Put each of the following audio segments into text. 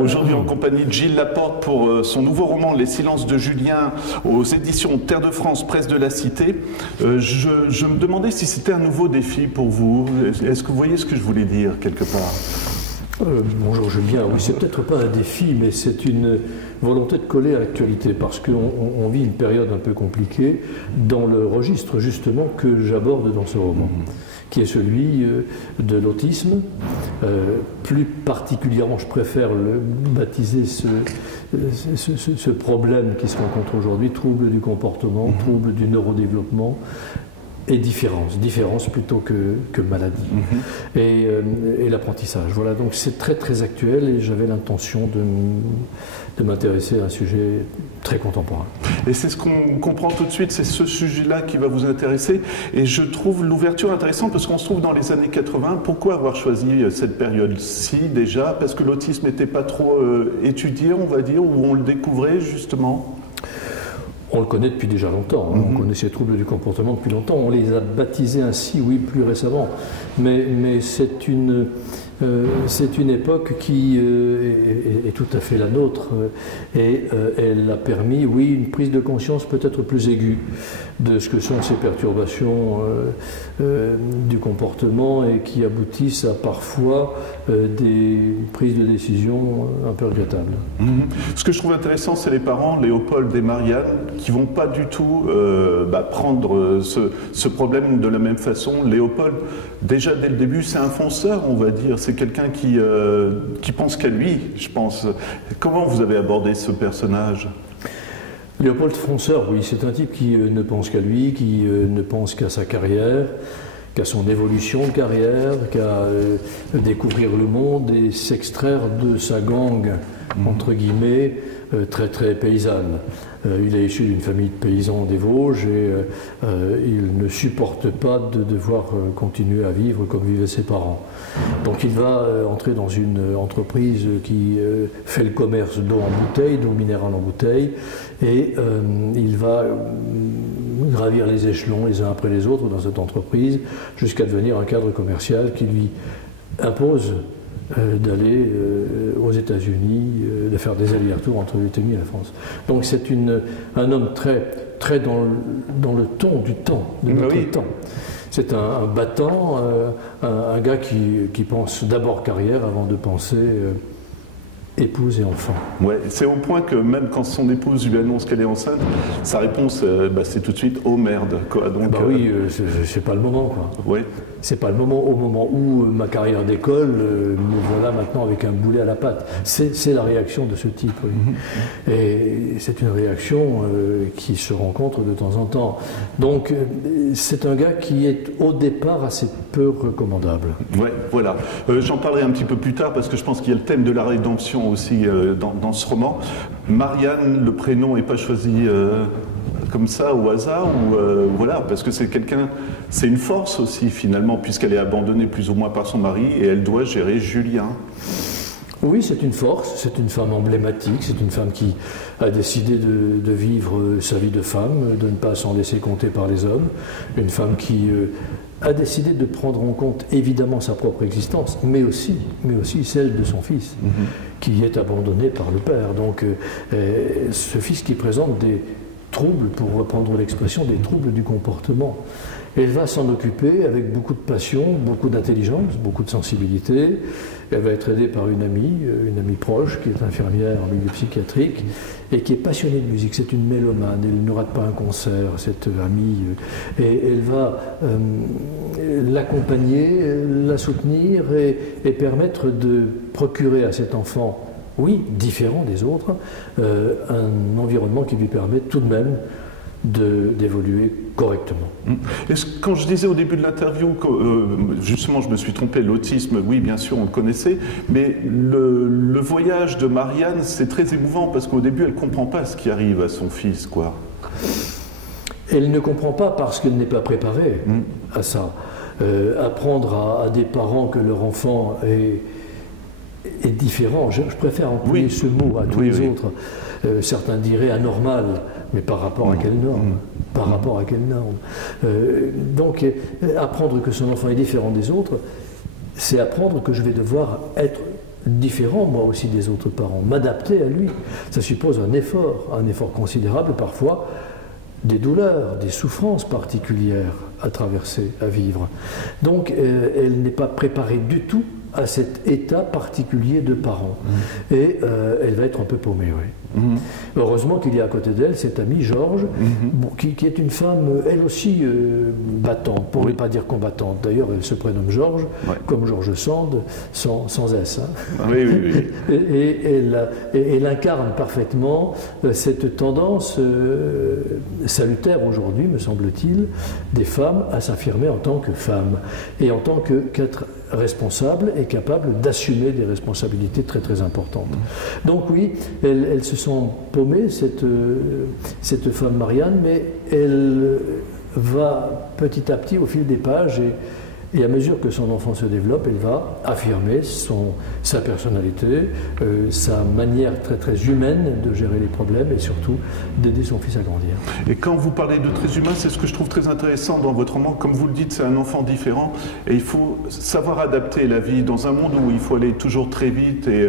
Aujourd'hui en compagnie de Gilles Laporte pour son nouveau roman Les Silences de Julien aux éditions Terre de France, Presse de la Cité. Je me demandais si c'était un nouveau défi pour vous. Est-ce que vous voyez ce que je voulais dire quelque part? Bonjour Julien, oui, c'est peut-être pas un défi, mais c'est une volonté de coller à l'actualité, parce qu'on vit une période un peu compliquée dans le registre justement que j'aborde dans ce roman, qui est celui de l'autisme. Plus particulièrement, je préfère le baptiser ce problème qui se rencontre aujourd'hui, trouble du comportement, trouble du neurodéveloppement, et différence plutôt que maladie. Et l'apprentissage. Voilà, donc c'est très très actuel et j'avais l'intention de m'intéresser à un sujet très contemporain. Et c'est ce qu'on comprend tout de suite, c'est ce sujet-là qui va vous intéresser. Et je trouve l'ouverture intéressante parce qu'on se trouve dans les années 80. Pourquoi avoir choisi cette période-ci déjà? Parce que l'autisme n'était pas trop étudié, on va dire, ou on le découvrait justement? On le connaît depuis déjà longtemps, on connaît ces troubles du comportement depuis longtemps, on les a baptisés ainsi, oui, plus récemment. Mais c'est une époque qui est tout à fait la nôtre et elle a permis, oui, une prise de conscience peut-être plus aiguë de ce que sont ces perturbations du comportement et qui aboutissent à parfois des prises de décision un peu regrettables. Ce que je trouve intéressant, c'est les parents, Léopold et Marianne, qui ne vont pas du tout prendre ce problème de la même façon. Léopold, déjà dès le début, c'est un fonceur, on va dire. C'est quelqu'un qui pense qu'à lui, je pense. Comment vous avez abordé ce personnage ? Léopold fonceur, oui, c'est un type qui ne pense qu'à lui, qui ne pense qu'à sa carrière, qu'à son évolution de carrière, qu'à découvrir le monde et s'extraire de sa gangue, entre guillemets, très très paysanne. Il est issu d'une famille de paysans des Vosges et il ne supporte pas de devoir continuer à vivre comme vivaient ses parents. Donc il va entrer dans une entreprise qui fait le commerce d'eau en bouteille, d'eau minérale en bouteille, et il va gravir les échelons les uns après les autres dans cette entreprise jusqu'à devenir un cadre commercial qui lui impose d'aller aux États-Unis, de faire des allers-retours entre les États-Unis et la France. Donc c'est un homme très dans le ton du temps, de notre temps. C'est un battant, un gars qui pense d'abord carrière avant de penser épouse et enfant. Ouais, c'est au point que même quand son épouse lui annonce qu'elle est enceinte, sa réponse, c'est tout de suite « oh merde ». Donc, oui, c'est pas le moment, quoi. Ouais. C'est pas le moment, au moment où ma carrière d'école, me voilà maintenant avec un boulet à la patte. C'est la réaction de ce type, oui. Et c'est une réaction qui se rencontre de temps en temps. Donc c'est un gars qui est au départ assez peu recommandable. Ouais, voilà. J'en parlerai un petit peu plus tard parce que je pense qu'il y a le thème de la rédemption aussi dans ce roman. Marianne, le prénom n'est pas choisi comme ça au hasard ou voilà, parce que c'est une force aussi finalement puisqu'elle est abandonnée plus ou moins par son mari et elle doit gérer Julien. Oui, c'est une force, c'est une femme emblématique, c'est une femme qui a décidé de vivre sa vie de femme, de ne pas s'en laisser compter par les hommes, une femme qui a décidé de prendre en compte évidemment sa propre existence, mais aussi celle de son fils, qui est abandonné par le père. Donc ce fils qui présente des troubles, pour reprendre l'expression, des troubles du comportement. Elle va s'en occuper avec beaucoup de passion, beaucoup d'intelligence, beaucoup de sensibilité. Elle va être aidée par une amie proche, qui est infirmière en milieu psychiatrique, et qui est passionnée de musique. C'est une mélomane, elle ne rate pas un concert, cette amie. Et elle va l'accompagner, la soutenir et permettre de procurer à cet enfant, oui, différent des autres, un environnement qui lui permet tout de même d'évoluer correctement. Quand je disais au début de l'interview que justement je me suis trompé, l'autisme, oui bien sûr on le connaissait, mais le voyage de Marianne c'est très émouvant parce qu'au début elle ne comprend pas ce qui arrive à son fils, quoi. Elle ne comprend pas parce qu'elle n'est pas préparée à ça. Apprendre à des parents que leur enfant est différent, je préfère employer ce mot à tous les autres. Certains diraient anormal, mais par rapport à quelle norme? Par rapport à quelle norme? Donc, apprendre que son enfant est différent des autres, c'est apprendre que je vais devoir être différent, moi aussi, des autres parents, m'adapter à lui. Ça suppose un effort considérable, parfois des douleurs, des souffrances particulières à traverser, à vivre. Donc, elle n'est pas préparée du tout à cet état particulier de parent. Et elle va être un peu paumée, oui. Heureusement qu'il y a à côté d'elle cette amie Georges, qui est une femme, elle aussi, battante, pour ne pas dire combattante. D'ailleurs, elle se prénomme Georges, comme Georges Sand, sans S. Hein. Oui, oui, oui. Et elle incarne parfaitement cette tendance salutaire aujourd'hui, me semble-t-il, des femmes à s'affirmer en tant que femmes et en tant qu'être responsable et capable d'assumer des responsabilités très très importantes. Donc oui, elles se sont paumées, cette femme Marianne, mais elle va petit à petit au fil des pages et à mesure que son enfant se développe, elle va affirmer sa personnalité, sa manière très très humaine de gérer les problèmes et surtout d'aider son fils à grandir. Et quand vous parlez de très humain, c'est ce que je trouve très intéressant dans votre roman. Comme vous le dites, c'est un enfant différent et il faut savoir adapter la vie dans un monde où il faut aller toujours très vite et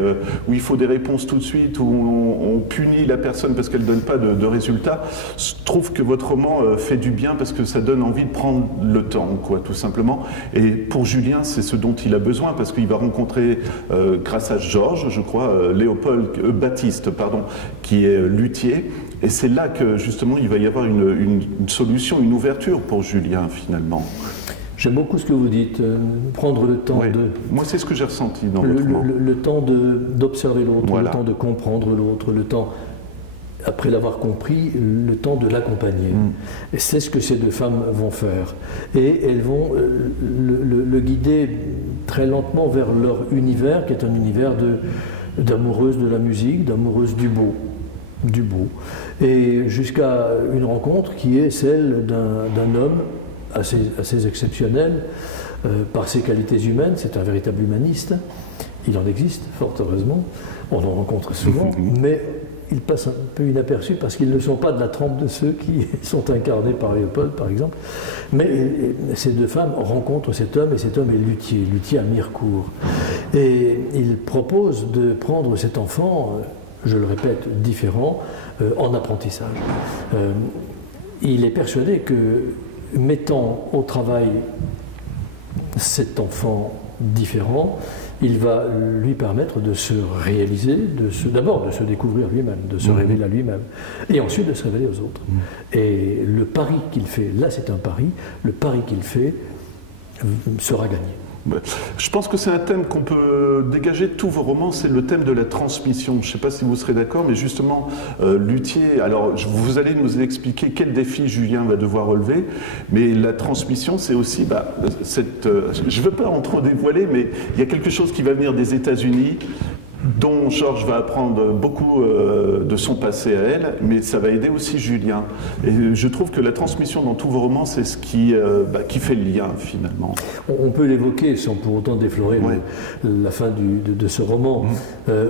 où il faut des réponses tout de suite, où on punit la personne parce qu'elle ne donne pas de résultats. Je trouve que votre roman fait du bien parce que ça donne envie de prendre le temps, quoi, tout simplement. Et pour Julien, c'est ce dont il a besoin parce qu'il va rencontrer, grâce à Georges, je crois, Baptiste, qui est luthier. Et c'est là que, justement, il va y avoir une solution, une ouverture pour Julien, finalement. J'aime beaucoup ce que vous dites, prendre le temps de... Moi, c'est ce que j'ai ressenti dans votre roman. Le temps d'observer l'autre, voilà. Le temps de comprendre l'autre, le temps... après l'avoir compris, le temps de l'accompagner. Et c'est ce que ces deux femmes vont faire. Et elles vont le guider très lentement vers leur univers, qui est un univers d'amoureuses de la musique, d'amoureuses du beau. Et jusqu'à une rencontre qui est celle d'un homme assez exceptionnel par ses qualités humaines. C'est un véritable humaniste. Il en existe, fort heureusement. On en rencontre souvent, mais ils passent un peu inaperçus parce qu'ils ne sont pas de la trempe de ceux qui sont incarnés par Léopold, par exemple. Mais ces deux femmes rencontrent cet homme, et cet homme est luthier à Mirecourt. Et il propose de prendre cet enfant, je le répète, différent, en apprentissage. Il est persuadé que, mettant au travail cet enfant différent, il va lui permettre de se réaliser, d'abord de se découvrir lui-même, de se révéler à lui-même, et ensuite de se révéler aux autres. Et le pari qu'il fait, là c'est un pari, le pari qu'il fait sera gagné. Je pense que c'est un thème qu'on peut dégager de tous vos romans, c'est le thème de la transmission. Je ne sais pas si vous serez d'accord, mais justement, luthier, alors vous allez nous expliquer quel défi Julien va devoir relever, mais la transmission, c'est aussi, je ne veux pas en trop dévoiler, mais il y a quelque chose qui va venir des États-Unis, dont Georges va apprendre beaucoup de son passé à elle, mais ça va aider aussi Julien. Et je trouve que la transmission dans tous vos romans, c'est ce qui fait le lien, finalement. On peut l'évoquer sans pour autant déflorer la fin de ce roman.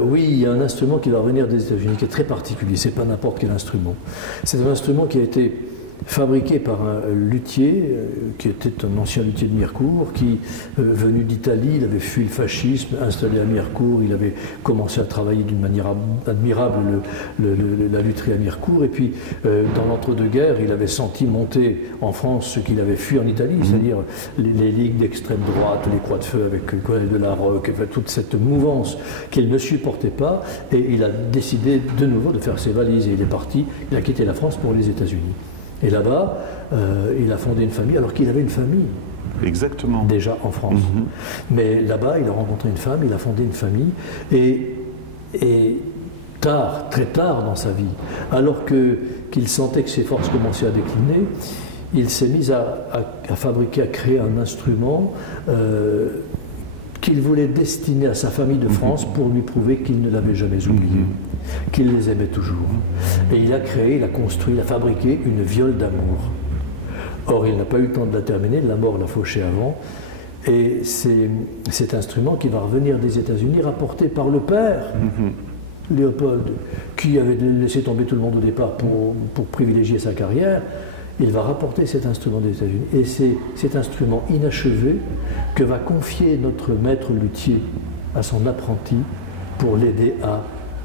Oui, il y a un instrument qui va revenir des États-Unis, qui est très particulier. C'est pas n'importe quel instrument. C'est un instrument qui a été fabriqué par un luthier, qui était un ancien luthier de Mirecourt, qui, venu d'Italie, il avait fui le fascisme, installé à Mirecourt, il avait commencé à travailler d'une manière admirable la lutherie à Mirecourt, et puis dans l'entre-deux-guerres, il avait senti monter en France ce qu'il avait fui en Italie, c'est-à-dire les ligues d'extrême droite, les croix de feu avec Colonel de la Roque, toute cette mouvance qu'il ne supportait pas, et il a décidé de nouveau de faire ses valises, et il est parti, il a quitté la France pour les États-Unis. Et là-bas, il a fondé une famille, alors qu'il avait une famille. Exactement. Déjà en France. Mais là-bas, il a rencontré une femme, il a fondé une famille, et tard, très tard dans sa vie, alors qu'il sentait que ses forces commençaient à décliner, il s'est mis à fabriquer, à créer un instrument qu'il voulait destiner à sa famille de France pour lui prouver qu'il ne l'avait jamais oublié, qu'il les aimait toujours. Et il a créé, il a construit, il a fabriqué une viole d'amour. Or, il n'a pas eu le temps de la terminer, la mort l'a fauché avant. Et c'est cet instrument qui va revenir des États-Unis, rapporté par le père, Léopold, qui avait laissé tomber tout le monde au départ pour privilégier sa carrière. Il va rapporter cet instrument des États-Unis. Et c'est cet instrument inachevé que va confier notre maître luthier à son apprenti pour l'aider à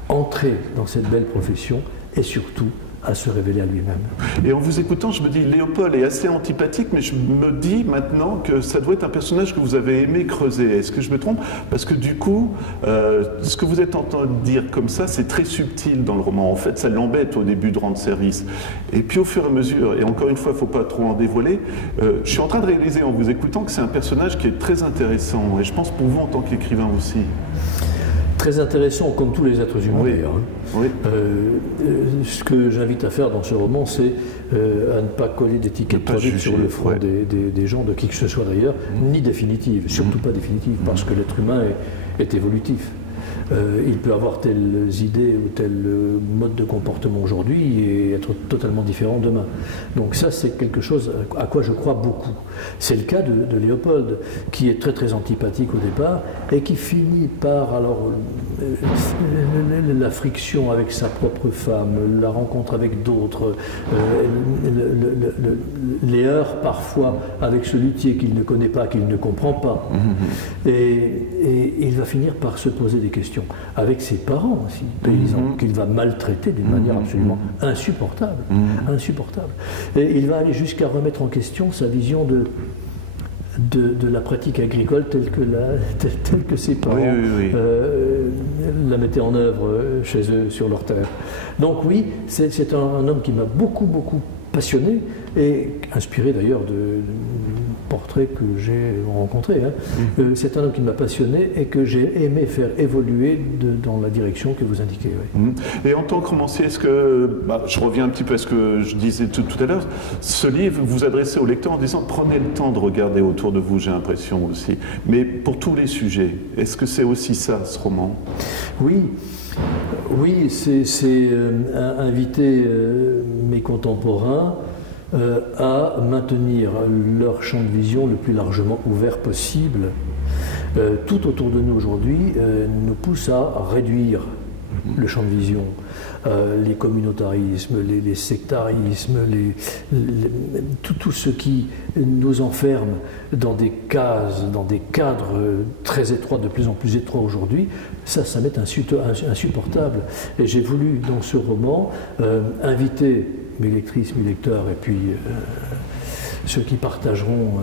entrer dans cette belle profession et surtout à se révéler à lui-même. Et en vous écoutant, je me dis, Léopold est assez antipathique, mais je me dis maintenant que ça doit être un personnage que vous avez aimé creuser. Est-ce que je me trompe? Parce que du coup, ce que vous êtes en train de dire comme ça, c'est très subtil dans le roman. En fait, ça l'embête au début de rendre service. Et puis au fur et à mesure, et encore une fois, il ne faut pas trop en dévoiler, je suis en train de réaliser en vous écoutant que c'est un personnage qui est très intéressant. Et je pense pour vous en tant qu'écrivain aussi. Très intéressant, comme tous les êtres humains d'ailleurs. Oui. Ce que j'invite à faire dans ce roman, c'est à ne pas coller d'étiquette sur le front des gens, de qui que ce soit d'ailleurs, ni définitive, surtout pas définitive, parce que l'être humain est évolutif. Il peut avoir telles idées ou tel mode de comportement aujourd'hui et être totalement différent demain. Donc ça, c'est quelque chose à quoi je crois beaucoup. C'est le cas de Léopold, qui est très très antipathique au départ et qui finit par la friction avec sa propre femme, la rencontre avec d'autres, les heurts parfois avec ce luthier qu'il ne connaît pas, qu'il ne comprend pas. Et il va finir par se poser des questions avec ses parents aussi, paysans, qu'il va maltraiter d'une manière absolument insupportable. Insupportable. Et il va aller jusqu'à remettre en question sa vision de la pratique agricole telle que ses parents la mettaient en œuvre chez eux sur leur terre. Donc oui, c'est un homme qui m'a beaucoup passionné et inspiré d'ailleurs de portraits que j'ai rencontrés. C'est un homme qui m'a passionné et que j'ai aimé faire évoluer dans la direction que vous indiquez. Et en tant que romancier, est-ce que, je reviens un petit peu à ce que je disais tout à l'heure, ce livre vous adressez au lecteur en disant prenez le temps de regarder autour de vous, j'ai l'impression aussi, mais pour tous les sujets, est-ce que c'est aussi ça, ce roman? Oui, c'est inviter mes contemporains à maintenir leur champ de vision le plus largement ouvert possible. Tout autour de nous aujourd'hui nous pousse à réduire le champ de vision. Les communautarismes, les sectarismes, tout ce qui nous enferme dans des cases, dans des cadres très étroits, de plus en plus étroits aujourd'hui, ça m'est insupportable. Et j'ai voulu, dans ce roman, inviter mes lectrices, mes lecteurs, et puis ceux qui partageront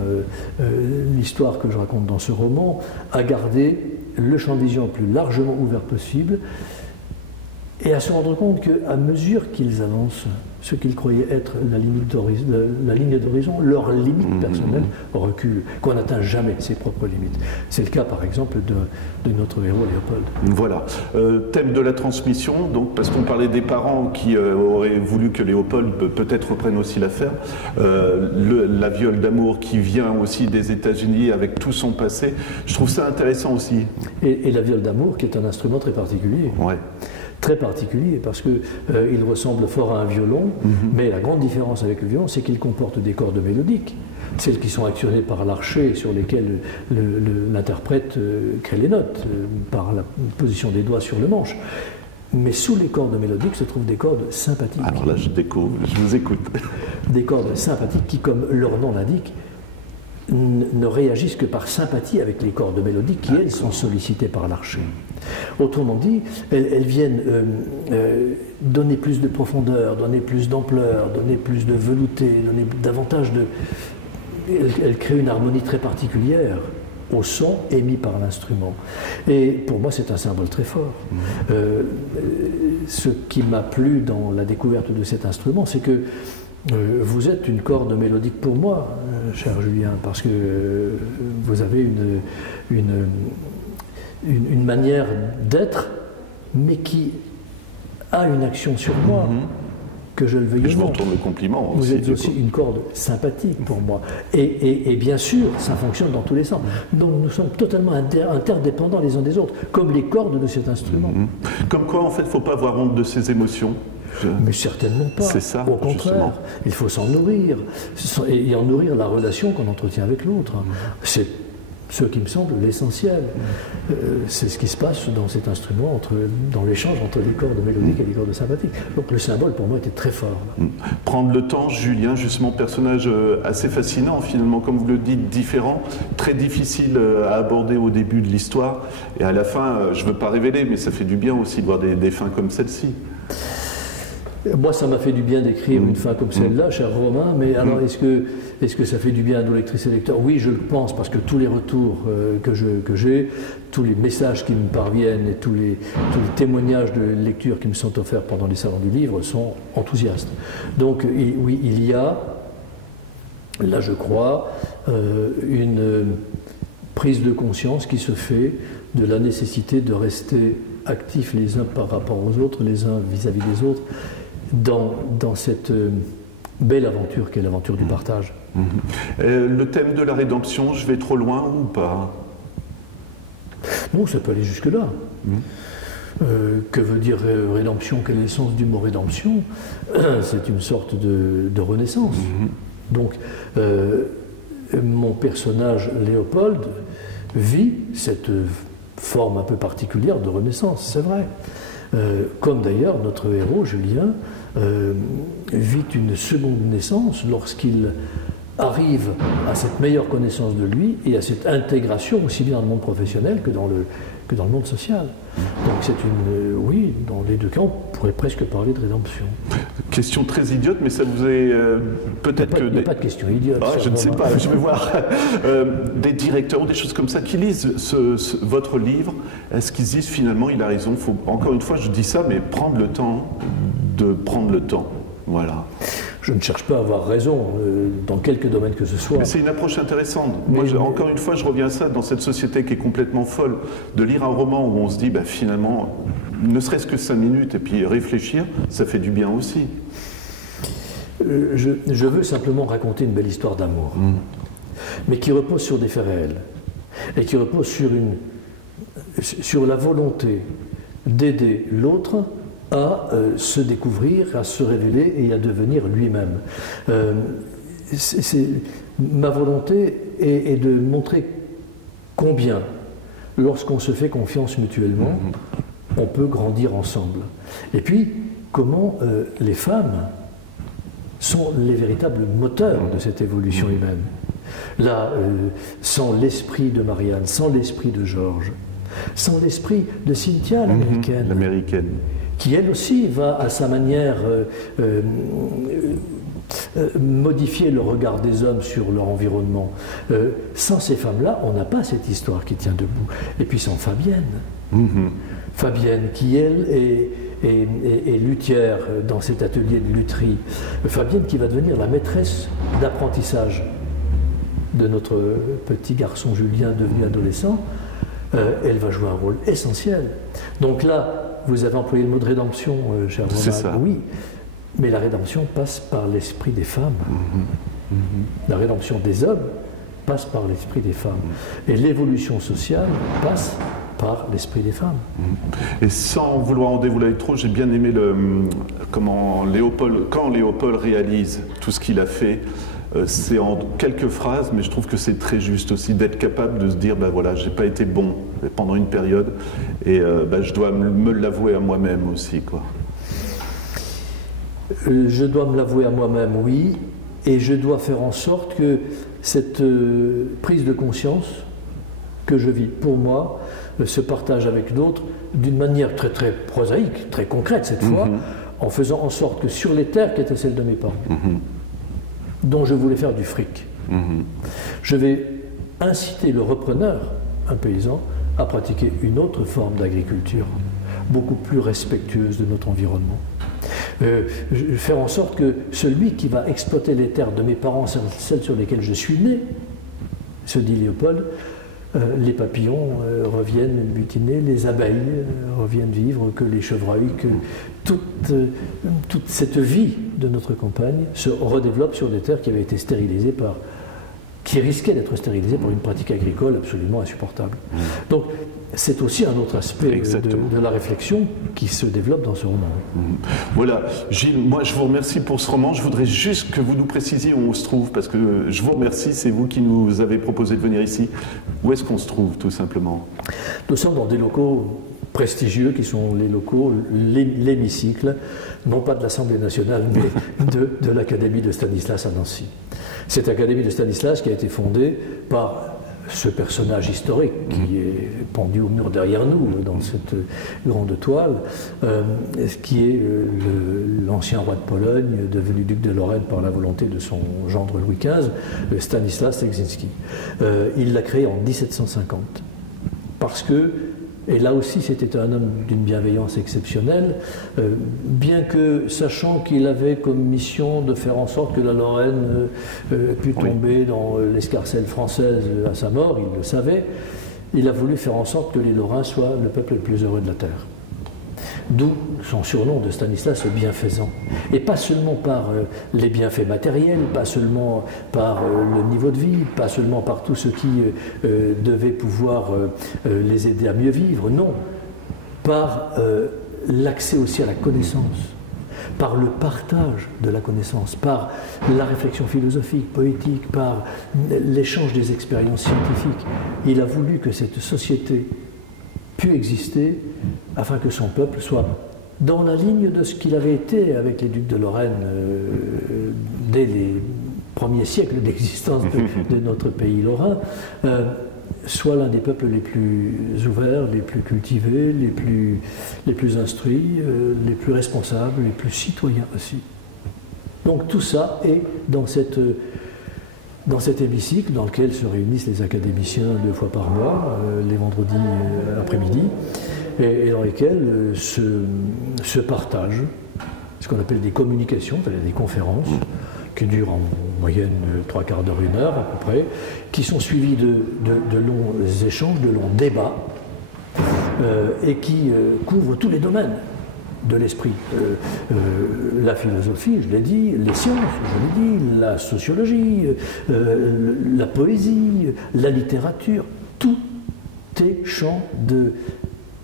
l'histoire que je raconte dans ce roman, à garder le champ de vision le plus largement ouvert possible, et à se rendre compte qu'à mesure qu'ils avancent, ce qu'ils croyaient être la ligne d'horizon, leur limite personnelle recule, qu'on n'atteint jamais ses propres limites. C'est le cas par exemple de notre héros Léopold. Voilà. Thème de la transmission, donc, parce qu'on parlait des parents qui auraient voulu que Léopold peut-être reprenne aussi l'affaire, la viole d'amour qui vient aussi des États-Unis avec tout son passé, je trouve ça intéressant aussi. Et la viole d'amour qui est un instrument très particulier. Ouais. Très particulier parce qu'il ressemble fort à un violon, mais la grande différence avec le violon, c'est qu'il comporte des cordes mélodiques, celles qui sont actionnées par l'archet sur lesquelles l'interprète crée les notes, par la position des doigts sur le manche. Mais sous les cordes mélodiques se trouvent des cordes sympathiques. Alors là, je découvre, je vous écoute. Des cordes sympathiques qui, comme leur nom l'indique, ne réagissent que par sympathie avec les cordes mélodiques qui, elles, sont sollicitées par l'archet. Autrement dit, elles viennent donner plus de profondeur, donner plus d'ampleur, donner plus de velouté, donner davantage de... Elles créent une harmonie très particulière au son émis par l'instrument. Et pour moi, c'est un symbole très fort. Ce qui m'a plu dans la découverte de cet instrument, c'est que vous êtes une corde mélodique pour moi, cher Julien, parce que vous avez une manière d'être, mais qui a une action sur moi, que je le veuille ou non. Je vous retourne le compliment. Vous êtes aussi une corde sympathique pour moi. Et bien sûr, ça fonctionne dans tous les sens. Donc nous sommes totalement interdépendants les uns des autres, comme les cordes de cet instrument. Comme quoi, en fait, il ne faut pas avoir honte de ses émotions. Mais certainement pas. C'est ça, au contraire, justement. Il faut s'en nourrir et en nourrir la relation qu'on entretient avec l'autre. ce qui me semble l'essentiel. C'est ce qui se passe dans cet instrument, dans l'échange entre les cordes mélodiques et les cordes sympathiques. Donc le symbole pour moi était très fort. Prendre le temps, Julien, justement, personnage assez fascinant finalement, comme vous le dites, différent, très difficile à aborder au début de l'histoire, et à la fin, je ne veux pas révéler, mais ça fait du bien aussi de voir des fins comme celle-ci. Moi, ça m'a fait du bien d'écrire une fin comme celle-là, cher Romain, mais alors est-ce que ça fait du bien à nos lectrices et lecteurs? Oui, je le pense, parce que tous les retours que j'ai, tous les messages qui me parviennent et tous les témoignages de lecture qui me sont offerts pendant les salons du livre sont enthousiastes. Donc oui, il y a, là je crois, une prise de conscience qui se fait de la nécessité de rester actifs les uns par rapport aux autres, les uns vis-à-vis des autres, dans cette belle aventure qu'est l'aventure du partage. Le thème de la rédemption, je vais trop loin ou pas? Non, ça peut aller jusque-là. Que veut dire rédemption? Quel est le sens du mot rédemption? C'est une sorte de renaissance. Donc, mon personnage Léopold vit cette forme un peu particulière de renaissance, c'est vrai. Comme d'ailleurs notre héros, Julien, vit une seconde naissance lorsqu'il arrive à cette meilleure connaissance de lui et à cette intégration aussi bien dans le monde professionnel que dans le monde social. Donc c'est oui, dans les deux cas, on pourrait presque parler de rédemption. Question très idiote, mais ça vous est peut-être que... Il n'y a pas de question idiote. Ah, je ne sais pas, je vais voir. Des directeurs ou des choses comme ça qui lisent votre livre, est-ce qu'ils disent finalement, il a raison, faut, encore une fois, je dis ça, mais prendre le temps de prendre le temps. Voilà. Je ne cherche pas à avoir raison dans quelque domaine que ce soit. Mais c'est une approche intéressante. Moi, encore une fois, je reviens à ça, dans cette société qui est complètement folle, de lire un roman où on se dit, bah, finalement, ne serait-ce que 5 minutes, et puis réfléchir, ça fait du bien aussi. Je veux simplement raconter une belle histoire d'amour, mais qui repose sur des faits réels, et qui repose sur la volonté d'aider l'autre à se découvrir, à se révéler et à devenir lui-même. Ma volonté est de montrer combien, lorsqu'on se fait confiance mutuellement, on peut grandir ensemble. Et puis, comment les femmes sont les véritables moteurs de cette évolution humaine. Là, sans l'esprit de Marianne, sans l'esprit de Georges, sans l'esprit de Cynthia, l'américaine, qui elle aussi va à sa manière modifier le regard des hommes sur leur environnement. Sans ces femmes-là, on n'a pas cette histoire qui tient debout. Et puis sans Fabienne. Fabienne qui, elle, est luthière dans cet atelier de lutherie. Fabienne qui va devenir la maîtresse d'apprentissage de notre petit garçon Julien devenu adolescent. Elle va jouer un rôle essentiel. Donc là, vous avez employé le mot de rédemption, cher Romain. Oui, mais la rédemption passe par l'esprit des femmes. La rédemption des hommes passe par l'esprit des femmes. Et l'évolution sociale passe par l'esprit des femmes. Et sans vouloir en dévoiler trop, j'ai bien aimé quand Léopold réalise tout ce qu'il a fait. C'est en quelques phrases, mais je trouve que c'est très juste aussi d'être capable de se dire, ben voilà, j'ai pas été bon pendant une période, et je dois me l'avouer à moi-même aussi, quoi. Je dois me l'avouer à moi-même, oui, et je dois faire en sorte que cette prise de conscience que je vis pour moi se partage avec d'autres d'une manière très très prosaïque, très concrète cette fois, en faisant en sorte que sur les terres qui étaient celles de mes parents, dont je voulais faire du fric, je vais inciter le repreneur, un paysan, à pratiquer une autre forme d'agriculture, beaucoup plus respectueuse de notre environnement. Faire en sorte que celui qui va exploiter les terres de mes parents, celles sur lesquelles je suis né, se dit Léopold, les papillons reviennent butiner, les abeilles reviennent vivre, que les chevreuils, que toute cette vie de notre campagne se redéveloppe sur des terres qui avaient été stérilisées qui risquaient d'être stérilisées par une pratique agricole absolument insupportable. Donc c'est aussi un autre aspect de la réflexion qui se développe dans ce roman. Voilà. Gilles, moi je vous remercie pour ce roman. Je voudrais juste que vous nous précisiez où on se trouve, parce que je vous remercie, c'est vous qui nous avez proposé de venir ici. Où est-ce qu'on se trouve, tout simplement? Nous sommes dans des locaux prestigieux qui sont les locaux, l'hémicycle, non pas de l'Assemblée nationale, mais de l'Académie de Stanislas à Nancy. Cette Académie de Stanislas qui a été fondée par ce personnage historique qui est pendu au mur derrière nous dans cette grande toile, qui est l'ancien roi de Pologne devenu duc de Lorraine par la volonté de son gendre Louis XV, Stanislas Leszczynski. Il l'a créé en 1750 parce que, et là aussi c'était un homme d'une bienveillance exceptionnelle, bien que sachant qu'il avait comme mission de faire en sorte que la Lorraine pût tomber dans l'escarcelle française à sa mort, il le savait, il a voulu faire en sorte que les Lorrains soient le peuple le plus heureux de la terre. D'où son surnom de Stanislas le bienfaisant. Et pas seulement par les bienfaits matériels, pas seulement par le niveau de vie, pas seulement par tout ce qui devait pouvoir les aider à mieux vivre, non, par l'accès aussi à la connaissance, par le partage de la connaissance, par la réflexion philosophique, poétique, par l'échange des expériences scientifiques. Il a voulu que cette société pu exister afin que son peuple soit dans la ligne de ce qu'il avait été avec les ducs de Lorraine dès les premiers siècles d'existence de notre pays lorrain, soit l'un des peuples les plus ouverts, les plus cultivés, les plus instruits, les plus responsables, les plus citoyens aussi. Donc tout ça est dans cet hémicycle dans lequel se réunissent les académiciens 2 fois par mois, les vendredis après-midi, et dans lesquels se partagent ce qu'on appelle des communications, c'est-à-dire des conférences, qui durent en moyenne 3/4 d'heure, 1 heure à peu près, qui sont suivies de longs échanges, de longs débats, et qui couvrent tous les domaines de l'esprit. La philosophie, je l'ai dit, les sciences, je l'ai dit, la sociologie, la poésie, la littérature, tout est champ de,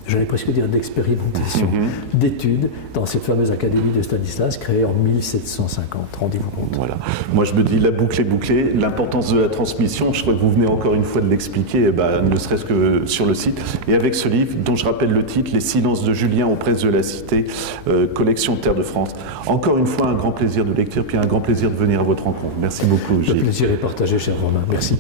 j'allais presque dire d'expérimentation, d'études dans cette fameuse académie de Stanislas créée en 1750. Rendez-vous compte. Voilà. Moi je me dis la boucle est bouclée, l'importance de la transmission, je crois que vous venez encore une fois de l'expliquer, ne serait-ce que sur le site. Et avec ce livre, dont je rappelle le titre, Les silences de Julien aux presses de la Cité, collection Terre de France. Encore une fois, un grand plaisir de lecture, puis un grand plaisir de venir à votre rencontre. Merci beaucoup, Gilles. Le plaisir est partagé, cher Romain. Merci.